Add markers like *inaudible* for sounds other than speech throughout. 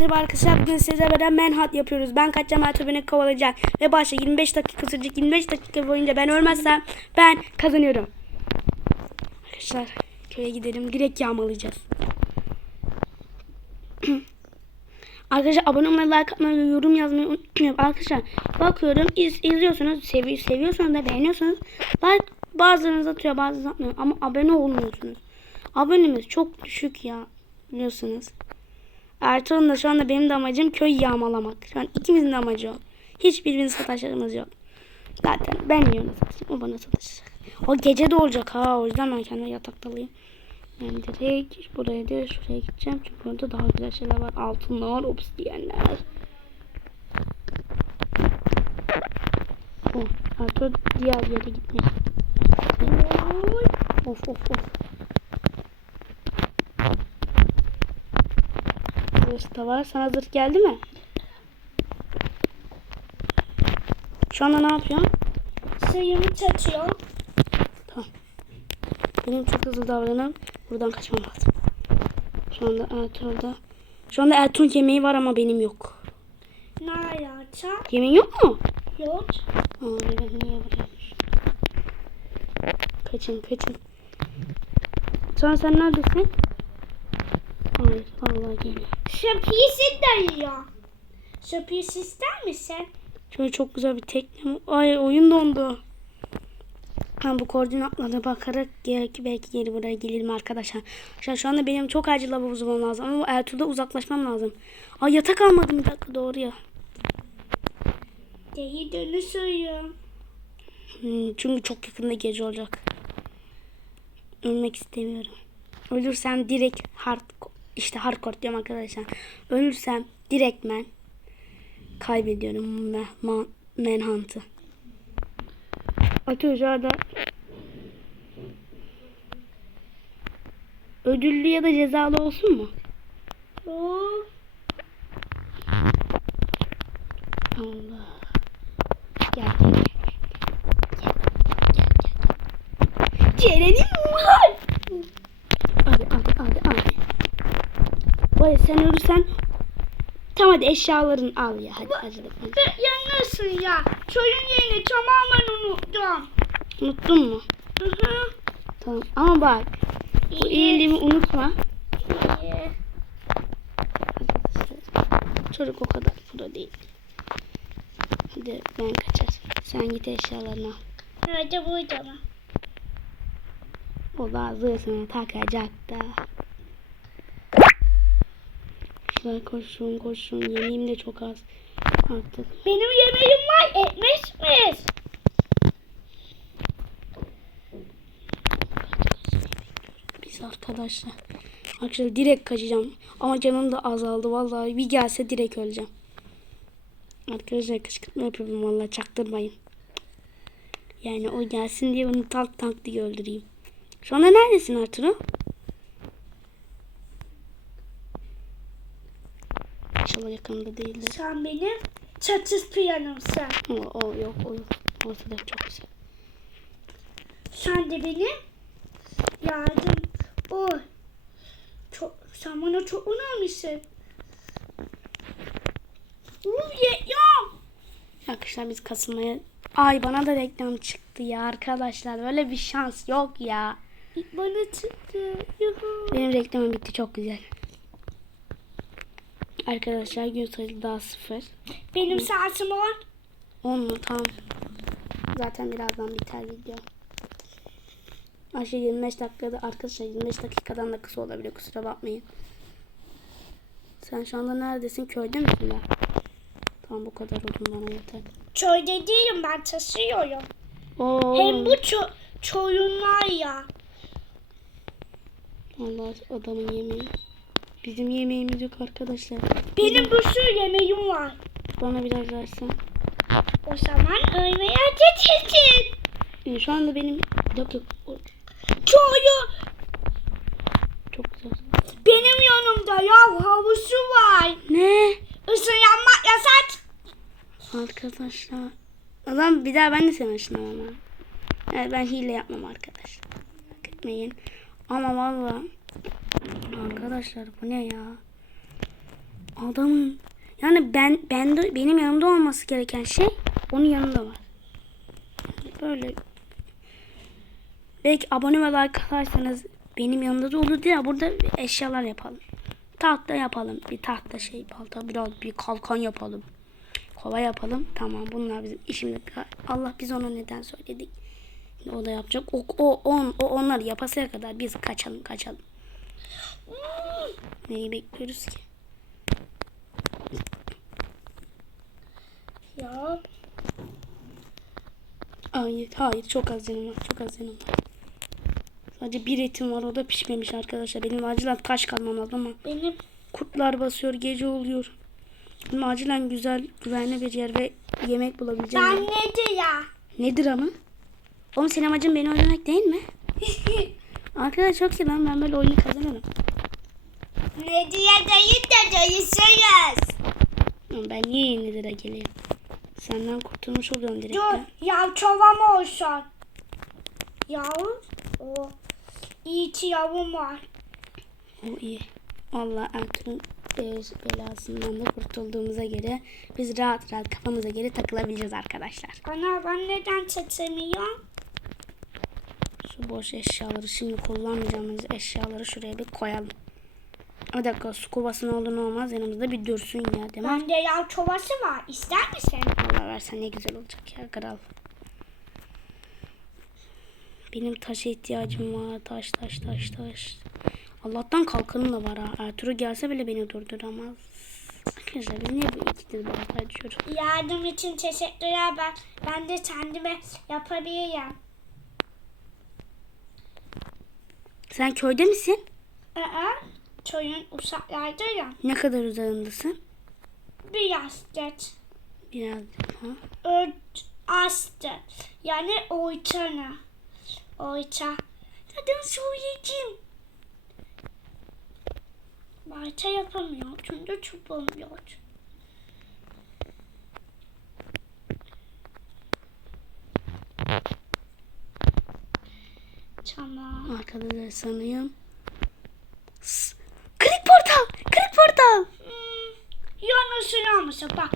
Merhaba arkadaşlar bugün sizlerle beraber manhunt yapıyoruz. Ben kaçacağım Ertuğrul beni. Ve başta 25 dakika sürecek. 25 dakika boyunca ben ölmezsem ben kazanıyorum. Arkadaşlar köye gidelim. Direkt yağmalayacağız. *clears throat* Arkadaşlar abone olmayı, like atmayı, yorum yazmayı unutmayın. Arkadaşlar bakıyorum iz, izliyorsunuz, sevi seviyorsunuz da beğeniyorsunuz. Like bazılarınız atıyor bazılarınız atmıyor ama abone olmuyorsunuz. Abonemiz çok düşük ya biliyorsunuz. Ertuğrul'un da şu anda benim de amacım köy yağmalamak. Şu an ikimizin de amacı o. Hiçbirimizin sataşlarımız yok. Zaten ben yiyorum satacağım. O bana sataşacak. O gece de olacak ha. O yüzden ben kendime yataktalıyım. Ben direkt buraya da şuraya gideceğim. Çünkü orada daha güzel şeyler var. Altınlar, obsidiyenler. Oh, Ertuğrul diğer yere gitmiş. Of of of. Zırh da var. Sana zırh geldi mi? Şu anda ne yapıyorsun? Suyumu çatıyor. Tamam. Benim çok hızlı davranıp buradan kaçmam lazım. Şu anda Ertuğrul'da. Şu anda Ertuğrul yemeği var ama benim yok. Ne alaka? Yemeğin yok mu? Yok. Aa, ben niye buraymış? Kaçın kaçın. Sonra sen neredesin? Hayır vallahi geliyor. Şapiyesi dayıyor. Şapiyesi ister misin? Şöyle çok güzel bir tekne. Ay oyun dondu. Ben bu koordinatlara bakarak belki, belki geri buraya gelirim arkadaşlar. Şu, şu anda benim çok acil lavabo bulmam lazım ama bu Ertuğrul'da uzaklaşmam lazım. Ay yatak almadım bir dakika doğru ya. Dayı dönüşüyor. Hmm, çünkü çok yakında gece olacak. Ölmek istemiyorum. Ölürsem direkt hard işte hardcore diyorum arkadaşlar. Ölürsem direkt ben kaybediyorum ma- ma- manhunt'ı. Atıyoruz da ödüllü ya da cezalı olsun mu? Allah. Gel. Gel. Gel. Gel. Ceren'im var. Abi abi abi abi. Vay sen ölürsen Tamam hadi eşyalarını al ya hadi acele etme. Ve yanıyorsun ya. Çoyun yerini tamamen unuttum. Unuttun mu? Hı hı. Tamam ama bak bu iyiliğimi unutma. İyi. Çocuk o kadar pro değil. Hadi ben kaçar. Sen git eşyalarını al. Nerede burada mı? O da zırhını takacak da. Şuraya koşun koşun. Yemeğim de çok az. Artık. Benim yemeğim var. Etmez miyiz? Biz arkadaşlar. Arkadaşlar direkt kaçacağım. Ama canım da azaldı. Vallahi bir gelse direkt öleceğim. Arkadaşlar kışkırtma yapıyorum vallahi çaktırmayın. Yani o gelsin diye onu tank tank diye öldüreyim. Şu anda neredesin Arturo? İnşallah yakında değildir. Sen benim çatış piyanomsun. O, o yok o yok. Ortada çok güzel. Sen de benim yardım. O. Çok, sen bana çok önemlisin. Uf ye ya. Arkadaşlar biz kasılmaya... Ay bana da reklam çıktı ya arkadaşlar. Böyle bir şans yok ya. Bana çıktı. Yuhu. Benim reklamım bitti çok güzel. Arkadaşlar gün sayısı daha sıfır. Benim saatim var. 10 mu? Tamam. Zaten birazdan biter video. Aşı 25 dakikada arkadaşlar 25 dakikadan da kısa olabilir kusura bakmayın. Sen şu anda neredesin? Köyde misin ya? Tamam bu kadar odun bana yeter. Köyde değilim ben taşıyorum. Oo. Hem bu ço çoyunlar ya. Allah adamın yemeği. Bizim yemeğimiz yok arkadaşlar. Benim bir sürü yemeğim var. Bana biraz versen. O zaman ölmeye edin. Ee, şu anda benim... Yok yok. Çoyu Çok güzel. benim yanımda ya havuzu var. Ne? Isın yanmak yasak. Arkadaşlar. O zaman bir daha ben de seni ışınlamam ha. Evet, ben hile yapmam arkadaşlar. Merak etmeyin. Ama valla. Arkadaşlar bu ne ya? Adamın yani ben ben de, benim yanımda olması gereken şey onun yanında var. Böyle belki abone ve like benim yanımda da olur diye burada eşyalar yapalım. Tahta yapalım. Bir tahta şey balta biraz bir kalkan yapalım. Kova yapalım. Tamam bunlar bizim işimiz. Allah biz ona neden söyledik. O da yapacak. O, o, on, o onlar yapasaya kadar biz kaçalım kaçalım. Neyi bekliyoruz ki? Ya Hayır, hayır çok az canım var. Çok az canım var. Sadece bir etim var. O da pişmemiş arkadaşlar. Benim acilen taş kalmam lazım ama benim kurtlar basıyor. Gece oluyor. Benim acilen güzel, güvenli bir yer ve yemek bulabileceğim. ben yer. nedir ya? Nedir ama? Oğlum senin amacın beni oynamak değil mi? *laughs* Arkadaş çok lan. Ben böyle oyunu kazanırım. Ne diye da dayısıyız. Ama Ben niye yenilere geleyim? Senden kurtulmuş oluyorum direkt. Dur ya. çovam olsun. Yavuz o iyi ki yavrum var. O iyi. Allah be- belasından da kurtulduğumuza göre biz rahat rahat kafamıza göre takılabileceğiz arkadaşlar. Ana ben neden çatırmıyorum? Şu boş eşyaları şimdi kullanmayacağımız eşyaları şuraya bir koyalım. Bir dakika su kovası ne olur ne olmaz yanımızda bir dursun ya değil mi? Bende yağ çovası var. İster misin? Allah versen ne güzel olacak ya kral. Benim taşa ihtiyacım var. Taş taş taş taş. Allah'tan kalkanım da var ha. Ertuğrul gelse bile beni durduramaz. Arkadaşlar biz niye bu ikimiz beraber düşüyoruz? Yardım için teşekkürler. Ben, ben de kendime yapabilirim. Sen köyde misin? Aa, çoyun uzaklarda ya. Ne kadar uzağındasın? Biraz geç. Biraz ha. Ö astı. Yani ortana. Orta. Neden söyleyeceğim? Balta yapamıyor. Çünkü çubuğum yok. Tamam. Arkadaşlar sanıyorum. S-! Portal! Hmm, yanlışını almışım bak.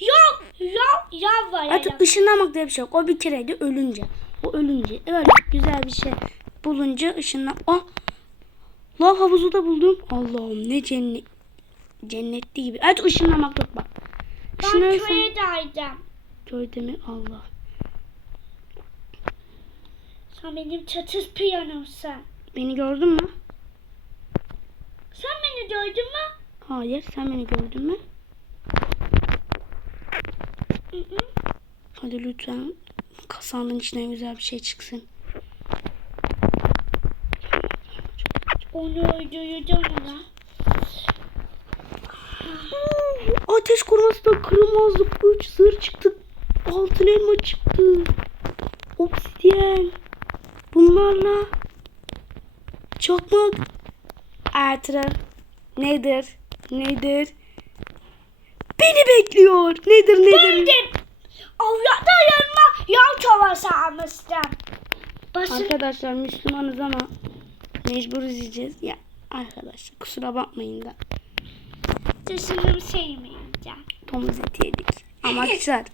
Yok, yok, ya var ya. Artık ışınlanmak diye bir şey yok. O bir kereydi ölünce. O ölünce. Evet güzel bir şey bulunca ışınlan... Ah! Lav havuzu da buldum. Allah'ım ne cennet. Cennetli gibi. Evet ışınlanmak yok bak. Ben köye daydım. Köyde mi? Allah. Sen benim çatış piyanomsun. Beni gördün mü? Sen beni gördün mü? Hayır. Sen beni gördün mü? Hı hı. Hadi lütfen kasanın içinden güzel bir şey çıksın. Onu öldüreceğim ona. Ateş koruması da kırılmazlık 3 zırh çıktı. Altın elma çıktı. Obsidyen. Bunlarla çakmak. Ertra. Nedir? Nedir? Beni bekliyor. Nedir nedir? Bendim. Avlada yanıma yağ çovası almıştım. Basın. Arkadaşlar Müslümanız ama mecbur izleyeceğiz. Ya arkadaşlar kusura bakmayın da. Dışını sevmeyeceğim. Domuz eti yedik. Ama *laughs* güzel.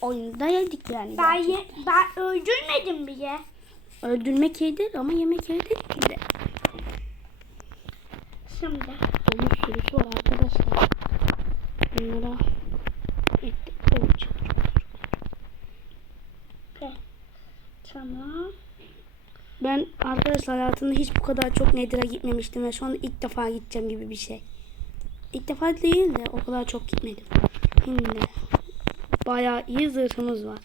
Oyunda yedik yani. Ben, ye, ben öldürmedim bile. Öldürmek iyidir ama yemek iyidir ki de. Şimdi. Sürüsü var arkadaşlar. Bunlara. Tamam. Ben arkadaşlar hayatımda hiç bu kadar çok Nedir'e gitmemiştim ve şu anda ilk defa gideceğim gibi bir şey. İlk defa değil de o kadar çok gitmedim. Şimdi bayağı iyi zırhımız var.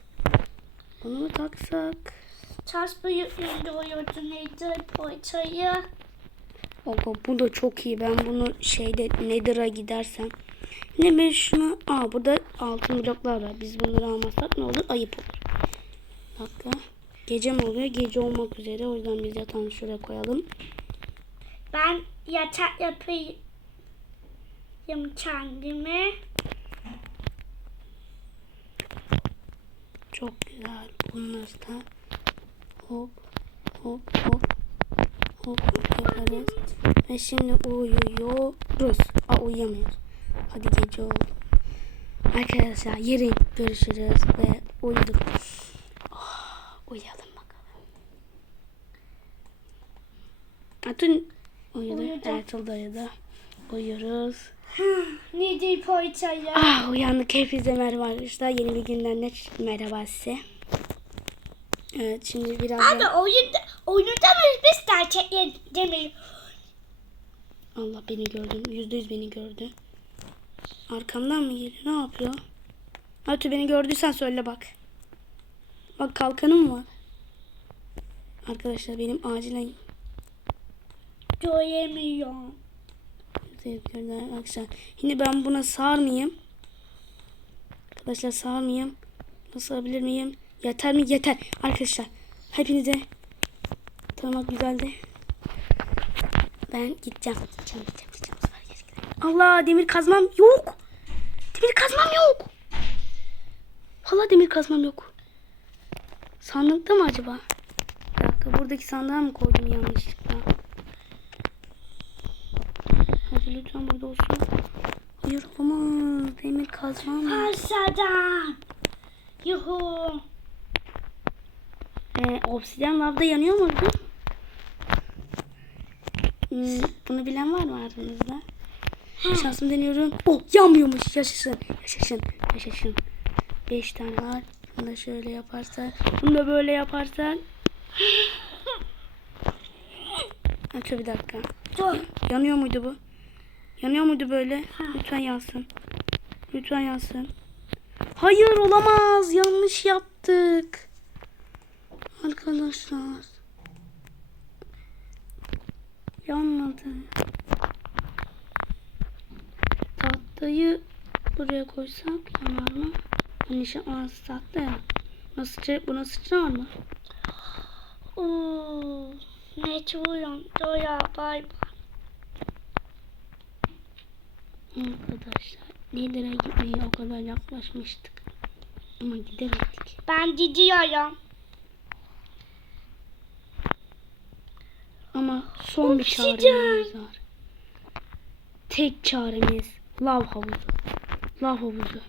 Bunu mu taksak? Tas büyüklüğünde uyuyordu neydi poğaçayı. Oha bu da çok iyi. Ben bunu şeyde Nether'a gidersem. Ne ben şunu... Aa burada altın bloklar var. Biz bunları almazsak ne olur? Ayıp olur. Dakika. Gece mi oluyor? Gece olmak üzere. O yüzden biz yatağını şuraya koyalım. Ben yatak yapayım kendime. Çok güzel. Bunları da hop hop hop hop yaparız. Ve şimdi uyuyoruz. Aa, uyuyamıyoruz. Hadi gece oldu. Arkadaşlar yarın görüşürüz ve uyuduk. Oh, uyuyalım bakalım. Atun uyudu. Ertuğrul da uyudu. Uyuyoruz. Nedir poğaçayı? Ah uyandık. Hepinize merhaba arkadaşlar. Yeni bir günden de merhaba size. Evet şimdi birazdan... Abi oyunda, oyunda mı biz gerçek demiyor. Allah beni gördü. Yüzde yüz beni gördü. Arkamdan mı geliyor? Ne yapıyor? Atü beni gördüysen söyle bak. Bak kalkanım var. Arkadaşlar benim acilen Göremiyorum. Teşekkürler arkadaşlar. Şimdi ben buna sağır mıyım? Arkadaşlar sağır mıyım? Nasıl alabilir miyim? Yeter mi? Yeter. Arkadaşlar hepinize tanımak güzeldi. Ben gideceğim. Gideceğim, gideceğim, gideceğim. Allah demir kazmam yok. Demir kazmam yok. Valla demir kazmam yok. Sandıkta mı acaba? Bir dakika buradaki sandığa mı koydum yanlışlıkla? Hadi lütfen burada olsun. Hayır olamaz. Demir kazmam. Pasadan. Yuhu. Ee, obsidyen lavda yanıyor muydu? Hmm, bunu bilen var mı aranızda? Şansımı deniyorum. Oh yanmıyormuş. Yaşasın. Yaşasın. Yaşasın. Beş tane var. Bunu da şöyle yaparsan. Bunu da böyle yaparsan. Aç bir dakika. Dur. Yanıyor muydu bu? Yanıyor muydu böyle? Lütfen yansın. Lütfen yansın. Hayır olamaz. Yanlış yaptık. Arkadaşlar. Yanmadı. Tahtayı buraya koysak yanar mı? Hani şey orası tahta ya. Buna, sıçra, buna sıçrar mı? Oo. Ne çuğuyorum. Doya bay bay. Arkadaşlar Lider'e gitmeye o kadar yaklaşmıştık. Ama gidemedik. Ben gidiyorum. Ama son bir çaremiz var. Tek çaremiz lav havuzu. Lav havuzu.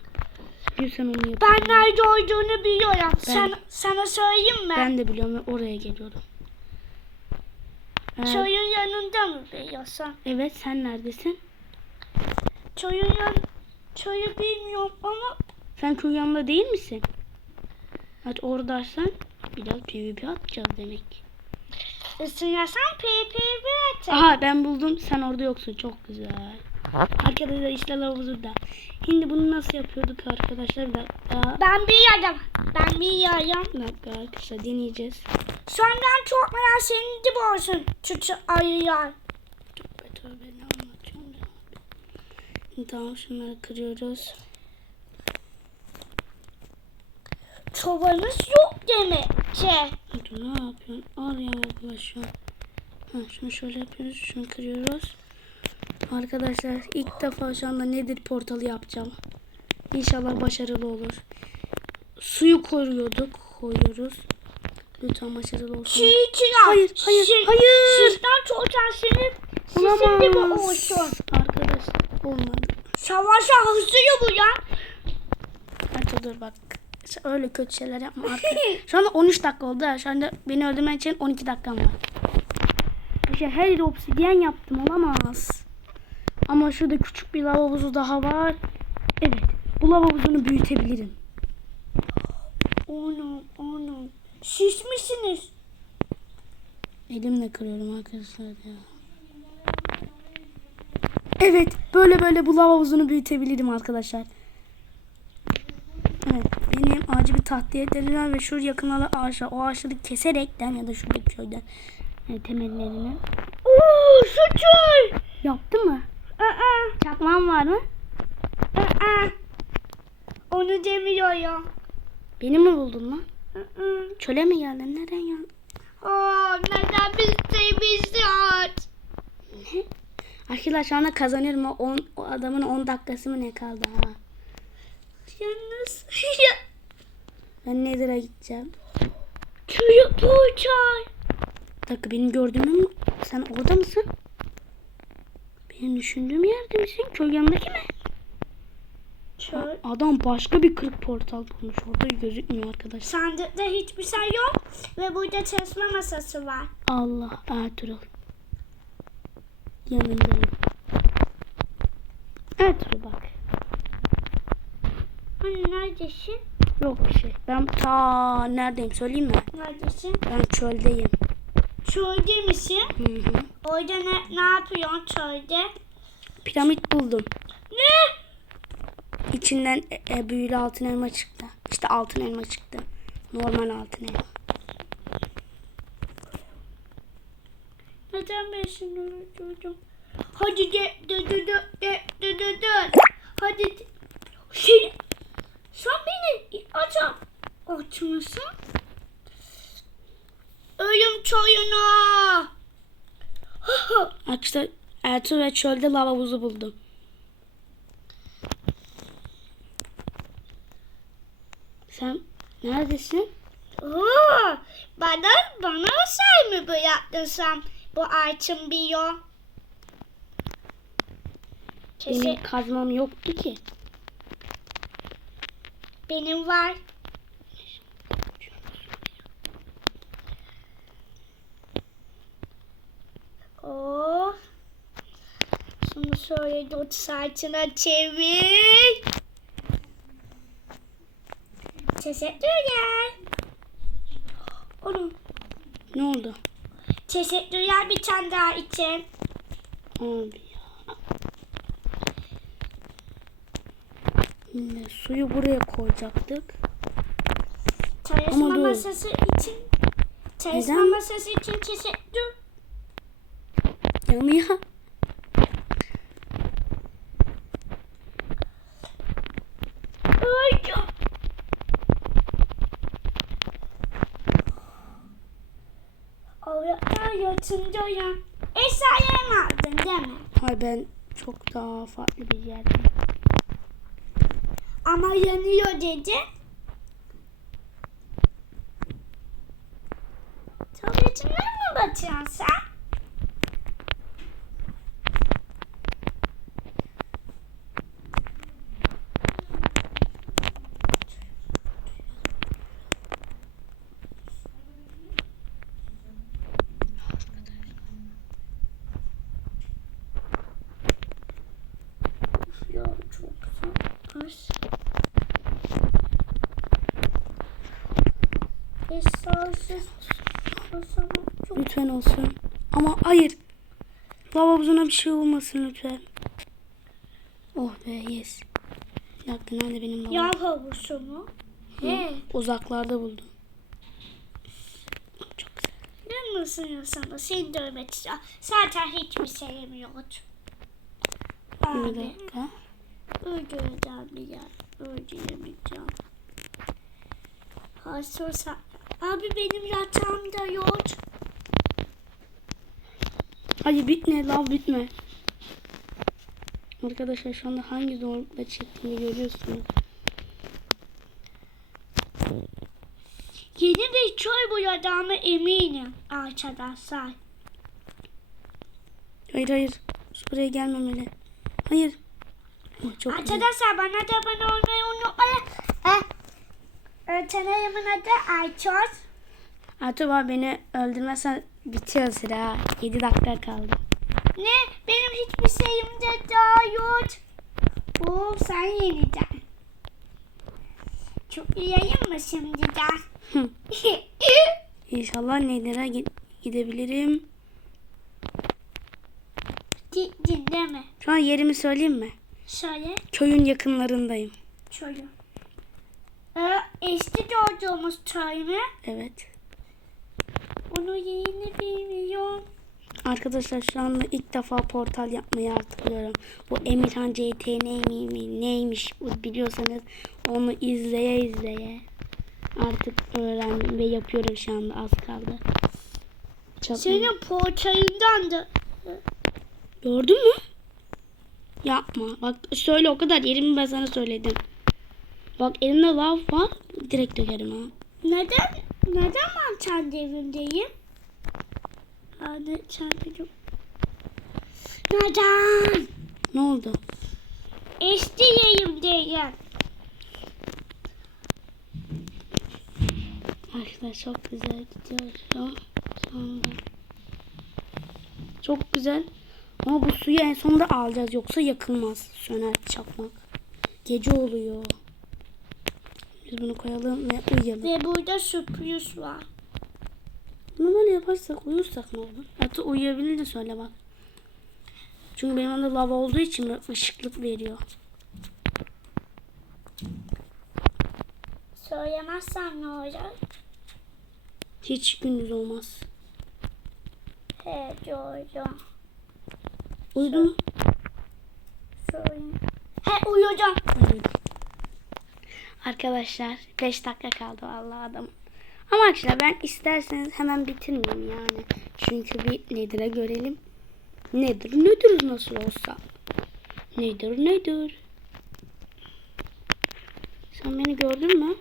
Lütfen onu yapın. Ben nerede olduğunu biliyorum. Sen, sana söyleyeyim mi? Ben de biliyorum oraya geliyorum. Ee, Çoyun yanında mı biliyorsun? evet sen neredesin? Çoyun yan... Çoyu bilmiyorum ama Sen köy yanında değil misin? Evet oradaysan biraz PvP atacağız demek. Isınırsan PP verecek. Aha ben buldum. Sen orada yoksun. Çok güzel. Arkadaşlar işte havuzu da. Şimdi bunu nasıl yapıyorduk arkadaşlar? Bir dakika. Ben biliyorum. Ben biliyorum. Bir dakika arkadaşlar deneyeceğiz. Senden çok merak senin gibi olsun. Çuçu ayılar. Tövbe tövbe ne anlatıyorum. Şimdi Tamam şunları kırıyoruz. Çobanız yok demek ki. Dur ne yapıyorsun? Abla şu an. Ha, şunu şöyle yapıyoruz. Şunu kırıyoruz. Arkadaşlar ilk defa şu anda nedir portalı yapacağım. İnşallah başarılı olur. Suyu koyuyorduk. Koyuyoruz. Lütfen başarılı olsun. Çiğ çırak. Hayır, hayır, hayır. Sizden şansınız. Sizin gibi Olamaz. olsun. Arkadaşlar olmadı. Savaşa hazırıyor bu ya. Hadi dur bak. Öyle kötü şeyler yapma. *laughs* Arka. Şu anda 13 dakika oldu. Şu anda beni öldürmen için 12 dakikam var. İşte her yeri obsidyen yaptım. Olamaz. Ama şurada küçük bir lava havuzu daha var. Evet. Bu lava havuzunu büyütebilirim. Onu, onu. Siz misiniz? Elimle kırıyorum arkadaşlar ya. Evet. Böyle böyle bu lava havuzunu büyütebilirim arkadaşlar. Evet. Benim acil bir tahtaya var ve şu yakınlarda ağaçlar. O ağaçları keserekten ya da şuradaki köyden yani temellerini. Oo, suçur. Yaptı mı? Aa, Çakmağın var mı? aa. Onu demiyorum. Beni mi buldun lan? Aa. Çöle mi geldin? Nereden geldin? Aa, neden biz sevmişiz? Ne? Arkadaşlar şu anda kazanıyorum. O, on, o adamın 10 dakikası mı ne kaldı ha? Yalnız. *laughs* Ben Nether'a gideceğim. Çocuk poğaçay. Bir dakika beni gördün mü? Sen orada mısın? Beni Benim düşündüğüm yerde misin? Köy yanındaki mi? Çöl. Adam başka bir kırık portal bulmuş. Orada gözükmüyor arkadaşlar. Sandıkta hiçbir şey yok. Ve burada çalışma masası var. Allah Ertuğrul. Yanındayım. Ertuğrul bak. Hani neredesin? Yok bir şey. Ben ta neredeyim söyleyeyim mi? Neredesin? Ben çöldeyim. Çölde misin? Hı hı. Orada ne, ne yapıyorsun çölde? Piramit buldum. Ne? İçinden e, e, büyülü altın elma çıktı. İşte altın elma çıktı. Normal altın elma. Neden ben şimdi unutuyordum? Hadi de de de de de de de de. Hadi de. Şey, sen beni açam. Açmasın. Ölüm çoyuna. Arkadaşlar *laughs* Ertuğrul ve çölde lava havuzu buldum. Sen neredesin? Oo, bana bana sen mi bıraktın sen bu altın biyo? Benim Kesin kazmam yoktu ki. Benim var. Oh. Şunu şöyle dört saatine çevir. Teşekkürler. Onu Ne oldu? teşekkürler bir tane daha için. Abi Yine suyu buraya koyacaktık. Çalışma Ama dur. masası için. Çalışma Neden? masası için teşekkür. Yanıyor. Ay. Ayaklar yatınca ya. Eşyalarımı aldın değil mi? Hayır ben çok daha farklı bir yerdeyim. Ama yanıyor dedi. Tabletine mi batıyorsun sen? Ya çok güzel. Esansız basamak çok Lütfen olsun. Ama hayır. Lava havuzuna bir şey olmasın lütfen. Oh be yes. Bir dakika nerede benim lava? Yağ havuzu mu? Ne? Uzaklarda buldum. Çok güzel. Ne mısın ya sana? Seni dövmek istiyorum. Zaten hiçbir şeyim yok. Bir Abi, dakika. öldüreceğim bir yer. Öldüremeyeceğim. Hassasa. Abi benim yatağım da yok. Hadi bitme lav bitme. Arkadaşlar şu anda hangi zorlukla çektiğini görüyorsunuz. Yeni bir köy boyadığıma eminim arkadaşlar. Hayır hayır. Buraya gelmemeli. Hayır. Oh, çok. Arkadaşlar bana da abone olmayı unutmayın. Eh. Öğretmenimin adı. Ertuğrul abi beni öldürmezsen bitiyor sıra. 7 dakika kaldı. Ne? Benim hiçbir şeyim de daha yok. Oo sen yeniden. Çok iyiyim mi şimdiden? Hı. *laughs* İnşallah nelere gi- gidebilirim. Di- Dinleme. Şu an yerimi söyleyeyim mi? Şöyle Köyün yakınlarındayım. şöyle. Doğduğumuz köy mü? Evet. Onu yeni bilmiyorum. Arkadaşlar şu anda ilk defa portal yapmayı hatırlıyorum. Bu Emirhan CT neymiş, neymiş bu biliyorsanız onu izleye izleye artık öğrendim ve yapıyorum şu anda az kaldı. Çok Senin portayından da Gördün mü? Yapma. Bak söyle o kadar yerimi ben sana söyledim. Bak elimde lav var. Direkt dökerim ha. neden neden ben kendi evimdeyim? Sen benim Neden? Ne oldu? İsteyeyim diye. Arkadaşlar çok güzel gidiyor şu an. Anda. Çok güzel. Ama bu suyu en sonunda alacağız yoksa yakılmaz. Söner çakmak. Gece oluyor. Biz bunu koyalım ve uyuyalım. Ve burada sürpriz var. Bunu böyle yaparsak uyursak ne olur? Hatta uyuyabilir söyle bak. Çünkü benim orada lava olduğu için ışıklık veriyor. Söylemezsem ne olacak? Hiç gündüz olmaz. He doğru. Uyudu mu? Söyleyeyim. He uyuyacağım. Uyudu. Arkadaşlar 5 dakika kaldı vallahi adam. Ama arkadaşlar ben isterseniz hemen bitirmeyeyim yani. Çünkü bir nedir'e görelim. Nedir nedir nasıl olsa. Nedir nedir. Sen beni gördün mü?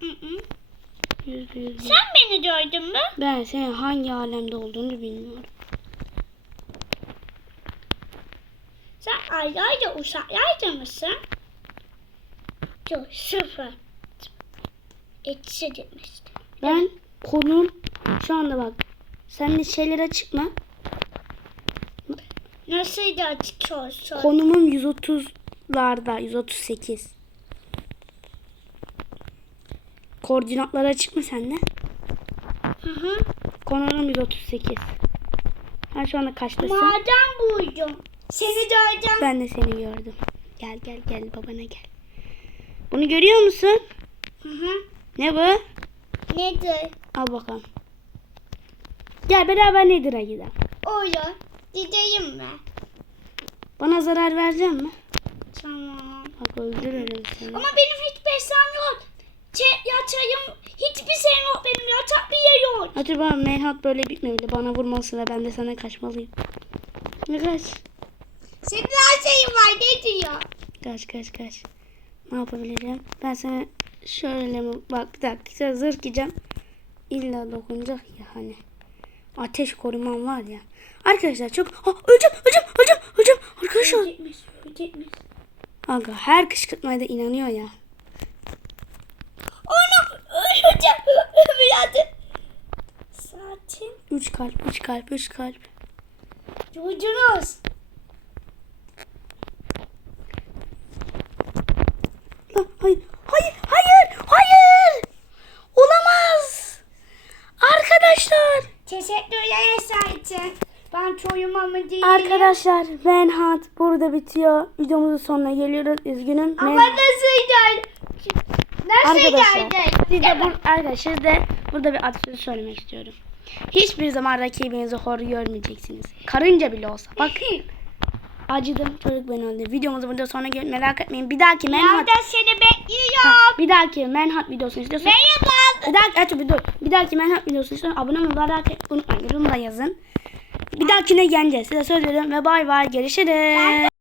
Hı hı. Yüzde yüz. Sen beni gördün mü? Ben senin hangi alemde olduğunu bilmiyorum. Sen aylarca uzaklarda mısın? Yok sıfır. Eksi demiştim. Ben konum şu anda bak. Sen de şeyler açık mı? Nasıl da açık olsun? Konumum 130'larda. 138. Koordinatları açık mı sende? Hı hı. Konumum 138. Ben şu anda kaçtasın? Maden buydum. Seni gördüm. Ben de seni gördüm. Gel gel gel babana gel. Bunu görüyor musun? Hı hı. Ne bu? Nedir? Al bakalım. Gel beraber Nedir'e gidelim. Olur. Gideyim mi? Bana zarar verecek mi? Tamam. Bak öldürürüm seni. Ama benim hiç besem yok. Çe yatayım. Hiçbir şeyim yok benim. Yatak bir yer yok. Acaba Merhat böyle bitmemeli. Bana vurması ve ben de sana kaçmalıyım. Ne kaç? Senin her şeyin var. Ne diyor? Kaç kaç kaç. Ne yapabilirim? Ben sana şöyle mi? Bak bir dakika. Zırh giyeceğim. İlla dokunacak ya hani. Ateş korumam var ya. Arkadaşlar çok... Ha, öleceğim, öleceğim, öleceğim, öleceğim. Arkadaşlar. Ölecekmiş. Ölecekmiş. Aga her kışkırtmaya da inanıyor ya. Onu öleceğim. *laughs* Biraz. Sakin. Üç kalp, üç kalp, üç kalp. Durdunuz. Lan, hayır, hayır, hayır, hayır. Olamaz. Arkadaşlar. Teşekkürler Eser'cim. Ben çoğumamı değilim. Arkadaşlar Benhat burada bitiyor. Videomuzun sonuna geliyoruz. Üzgünüm. Ama Men- nasıl geldi? Nasıl Arkadaşlar geldi? siz de, bur arkadaşlar siz de burada bir atasözü söylemek istiyorum. Hiçbir zaman rakibinizi hor görmeyeceksiniz. Karınca bile olsa. Bakın. *laughs* Acıdım çocuk beni öldü. Videomuzu burada sonra gel merak etmeyin. Bir dahaki Menhat Nerede seni bekliyorum? bir dahaki Menhat videosunu istiyorsanız Merhaba. bir dahaki aç bir dur. Bir dahaki Menhat videosunu istiyorsanız abone olmayı etmeyin. Unutmayın. Yorumda yazın. Bir dahakine geleceğiz. Size söz veriyorum ve bay bay. Görüşürüz.